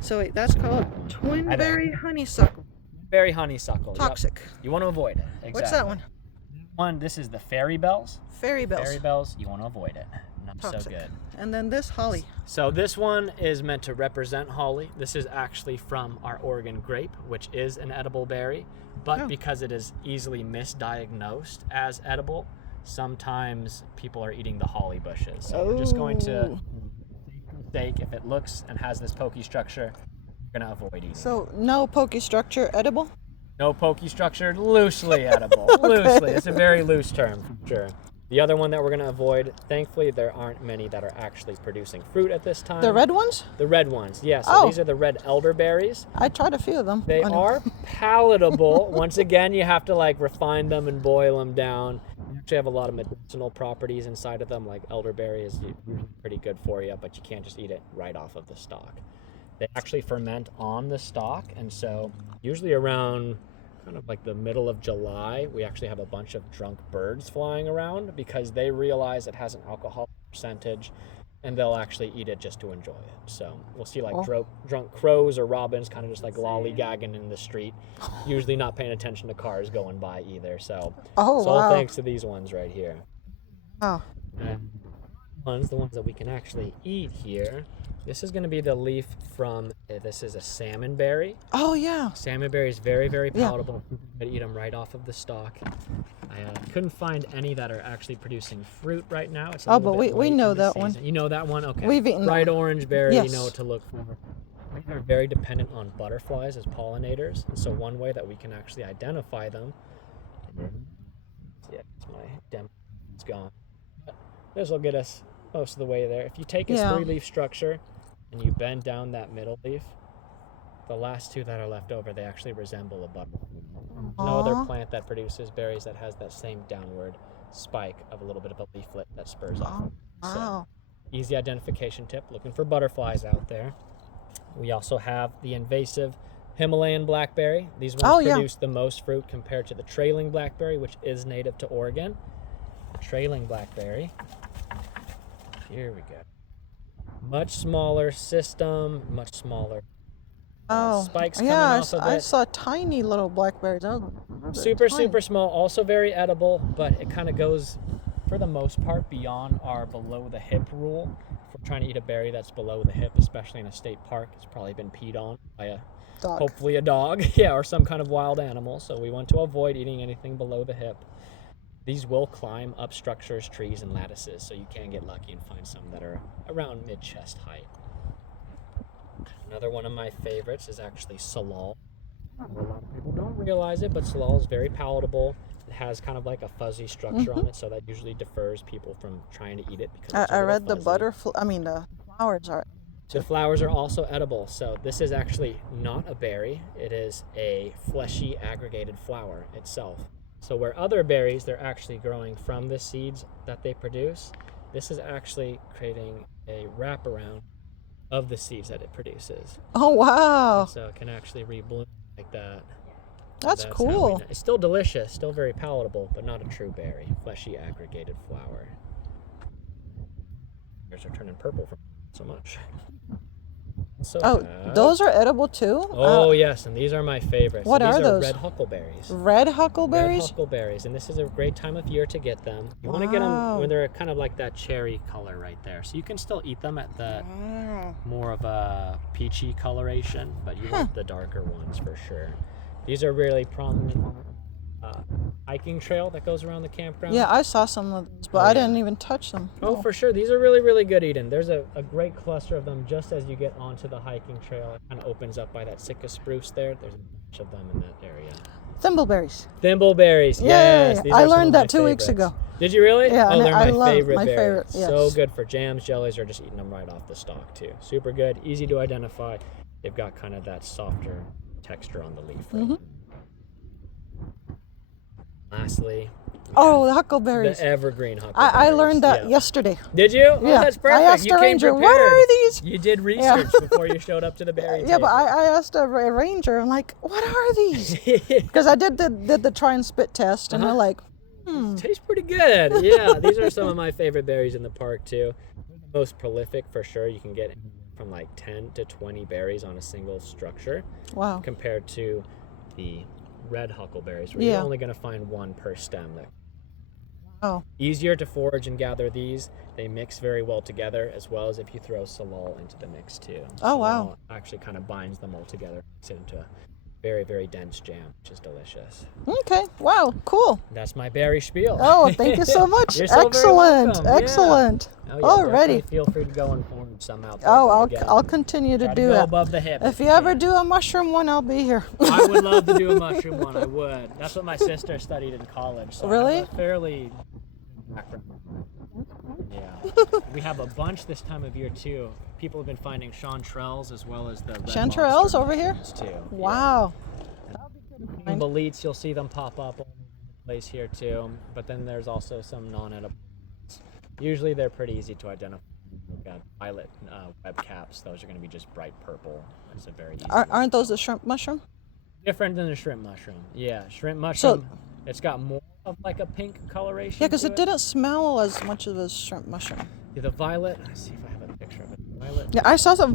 So wait, that's called twinberry honeysuckle. Berry honeysuckle. Toxic. Yep. You want to avoid it. Exactly. What's that one? This is the fairy bells. Fairy bells. Fairy bells, you want to avoid it. Not Toxic. so good. And then this holly. So this one is meant to represent holly. This is actually from our Oregon grape, which is an edible berry, but because it is easily misdiagnosed as edible, sometimes people are eating the holly bushes. So we're just going to mistake if it looks and has this pokey structure, you're gonna avoid eating. So no pokey structure edible? No pokey structure, loosely edible. Loosely. It's a very loose term, for sure. The other one that we're going to avoid, thankfully, there aren't many that are actually producing fruit at this time. The red ones? The red ones, yes. Yeah, so these are the red elderberries. I tried a few of them. They are palatable. Once again, you have to refine them and boil them down. You actually have a lot of medicinal properties inside of them, like elderberry is pretty good for you, but you can't just eat it right off of the stalk. They actually ferment on the stalk, and so usually around kind of the middle of July, we actually have a bunch of drunk birds flying around because they realize it has an alcohol percentage, and they'll actually eat it just to enjoy it. So we'll see drunk crows or robins kind of just lollygagging in the street, usually not paying attention to cars going by either. So it's all thanks to these ones right here. Oh. The ones that we can actually eat here. This is going to be the leaf from, this is a salmon berry. Oh, yeah. Salmon berry is very, very palatable. I eat them right off of the stalk. I couldn't find any that are actually producing fruit right now. It's but we know that one. You know that one? Okay. We've eaten bright that one. Orange berry, yes. You know what to look for. They're very dependent on butterflies as pollinators. And so one way that we can actually identify them, my demo is gone. But this will get us most of the way there. If you take its three-leaf structure and you bend down that middle leaf, the last two that are left over, they actually resemble a butterfly. No other plant that produces berries that has that same downward spike of a little bit of a leaflet that spurs off. So, easy identification tip, looking for butterflies out there. We also have the invasive Himalayan blackberry. These ones produce the most fruit compared to the trailing blackberry, which is native to Oregon. Trailing blackberry. Here we go. Much smaller system, much smaller spikes coming off of it. I saw tiny little blackberries. Super small, also very edible, but it kind of goes, for the most part, beyond our below the hip rule. If we're trying to eat a berry that's below the hip, especially in a state park, it's probably been peed on by hopefully a dog, or some kind of wild animal. So we want to avoid eating anything below the hip. These will climb up structures, trees, and lattices, so you can get lucky and find some that are around mid-chest height. Another one of my favorites is actually salal. A lot of people don't realize it, but salal is very palatable. It has kind of a fuzzy structure on it, so that usually defers people from trying to eat it. Because I read the the flowers are. The flowers are also edible. So this is actually not a berry. It is a fleshy aggregated flower itself. So where other berries, they're actually growing from the seeds that they produce, this is actually creating a wraparound of the seeds that it produces. Oh, wow. So it can actually rebloom like that. That's cool. It's still delicious, still very palatable, but not a true berry. Fleshy aggregated flower. Yours are turning purple from so much. Those are edible too? Yes, and these are my favorites. What are those? Red huckleberries. Red huckleberries? Red huckleberries, and this is a great time of year to get them. You want to get them when they're kind of like that cherry color right there. So you can still eat them at the more of a peachy coloration, but you want the darker ones for sure. These are really prominent hiking trail that goes around the campground. Yeah, I saw some of those, but I didn't even touch them. Oh, for sure. These are really, really good eating. There's a great cluster of them just as you get onto the hiking trail. It kind of opens up by that Sitka spruce there. There's a bunch of them in that area. Thimbleberries. Thimbleberries, yes. I learned that 2 weeks ago. Did you really? Yeah, they're my favorite my berries. favorite, yes. So good for jams, jellies, or just eating them right off the stalk too. Super good, easy to identify. They've got kind of that softer texture on the leaf. Right? Lastly, the huckleberries. The evergreen huckleberries. I learned that yesterday. Did you? Yeah. Oh, that's perfect. I asked you a ranger, came what are these? You did research before you showed up to the berry Yeah, table. but I asked a ranger, I'm like, what are these? Because I did the try and spit test, and they're like, Tastes pretty good. Yeah, these are some of my favorite berries in the park too. Most prolific for sure. You can get from like 10 to 20 berries on a single structure, Wow. compared to the red huckleberries, where Yeah. you're only going to find one per stem. Oh. Easier to forage and gather these. They mix very well together, as well as if you throw salal into the mix too. Oh, wow. Salal actually kind of binds them all together, makes it into a very, very dense jam, which is delicious. Okay. Wow. Cool. That's my berry spiel. Oh, thank you so much. You're so very Excellent. welcome. Yeah. Excellent. Oh, yeah, Alrighty. definitely feel free to go and forage some out there. Oh, But I'll again, I'll continue to try do go it. above the hip If you ever do a mushroom one, I'll be here. I would love to do a mushroom one. I would. That's what my sister studied in college. So Really? I have a fairly background. Yeah. We have a bunch this time of year too. People have been finding chanterelles as well as the red Chanterelles lobster over here? mushrooms, too. Wow. Yeah. Boletes, you'll see them pop up all over the place here too. But then there's also some non-edible ones. Usually they're pretty easy to identify. We've got violet web caps. Those are going to be just bright purple. It's a very easy. Aren't those a shrimp mushroom? Different than a shrimp mushroom. Yeah, shrimp mushroom. It's got more of like a pink coloration. Yeah, because to it didn't smell as much as a shrimp mushroom. Yeah, the violet. Let's see if I have a picture of it. Violet. Yeah, I saw some